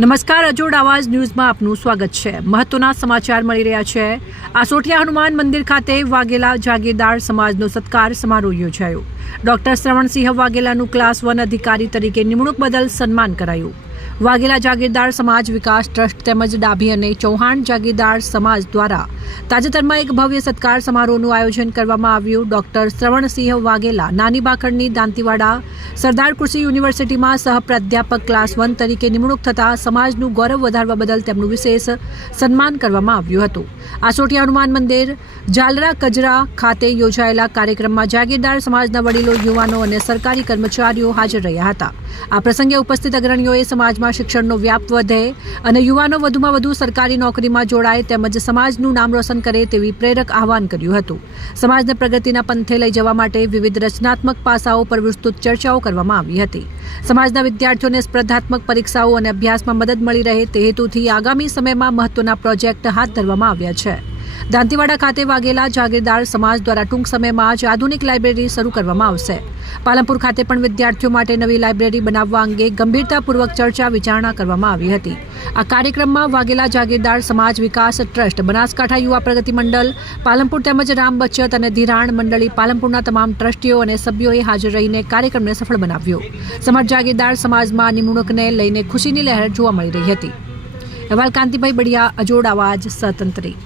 નમસ્કાર, અજોડ આવાજ ન્યૂઝમાં આપનું સ્વાગત છે। મહત્વના સમાચાર મળી રહ્યા છે। આસોટિયા હનુમાન મંદિર ખાતે વાઘેલા જાગીરદાર સમાજનો સત્કાર સમારોહ યોજાયો। ડોક્ટર શ્રવણસિંહ વાઘેલાનું ક્લાસ 1 અધિકારી તરીકે નિમણૂક બદલ સન્માન કરાયું। વાઘેલા જાગીરદાર સમાજ વિકાસ ટ્રસ્ટ તેમજ ડાભી અને ચૌહાણ જાગીરદાર સમાજ દ્વારા તાજેતરમાં એક ભવ્ય સત્કાર સમારોહનું આયોજન કરવામાં આવ્યું। ડોક્ટર શ્રવણસિંહ વાઘેલા નાની બાખડની દાંતીવાડા સરદાર કૃષિ યુનિવર્સિટીમાં સહપ્રાધ્યાપક ક્લાસ 1 તરીકે નિમણૂક થતાં સમાજનું ગૌરવ વધારવા બદલ તેમનું વિશેષ સન્માન કરવામાં આવ્યું હતું। આસોટિયા હનુમાન મંદિર જાલરા કજરા ખાતે યોજાયેલા કાર્યક્રમમાં જાગીરદાર સમાજના વડીલો, યુવાનો અને સરકારી કર્મચારીઓ હાજર રહ્યા હતા। આ પ્રસંગે ઉપસ્થિત અગ્રણીઓએ સમાજમાં શિક્ષણનો વ્યાપ વધે અને યુવાનો વધુમાં વધુ સરકારી નોકરીમાં જોડાય તેમજ સમાજનું નામ રોશન કરે તેવી પ્રેરક આહવાન કર્યું હતું। સમાજને પ્રગતિના પંથે લઈ જવા માટે વિવિધ રચનાત્મક પાસાઓ પર વિસ્તૃત ચર્ચાઓ કરવામાં આવી હતી। સમાજના વિદ્યાર્થીઓને સ્પર્ધાત્મક પરીક્ષાઓ અને અભ્યાસમાં મદદ મળી રહે તે હેતુથી આગામી સમયમાં મહત્વના પ્રોજેક્ટ હાથ ધરવામાં આવ્યા છે। દાંતીવાડા ખાતે વાઘેલા જાગીરદાર સમાજ દ્વારા ટૂંક સમયમાં જ આધુનિક લાઇબ્રેરી શરૂ કરવામાં આવશે। પાલનપુર ખાતે પણ વિદ્યાર્થીઓ માટે નવી લાઇબ્રેરી બનાવવા અંગે ગંભીરતાપૂર્વક ચર્ચા વિચારણા કરવામાં આવી હતી। આ કાર્યક્રમમાં વાઘેલા જાગીરદાર સમાજ વિકાસ ટ્રસ્ટ, બનાસકાંઠા યુવા પ્રગતિ મંડળ પાલનપુર તેમજ રામ બચત અને ધિરાણ મંડળી પાલનપુરના તમામ ટ્રસ્ટીઓ અને સભ્યોએ હાજર રહીને કાર્યક્રમને સફળ બનાવ્યો। સમર્થ જાગીરદાર સમાજમાં નિમણૂકને લઈને ખુશીની લહેર જોવા મળી રહી હતી। અહેવાલ કાંતિભાઈ બડિયા, અજોડ આવાજ, સ્વતંત્રી।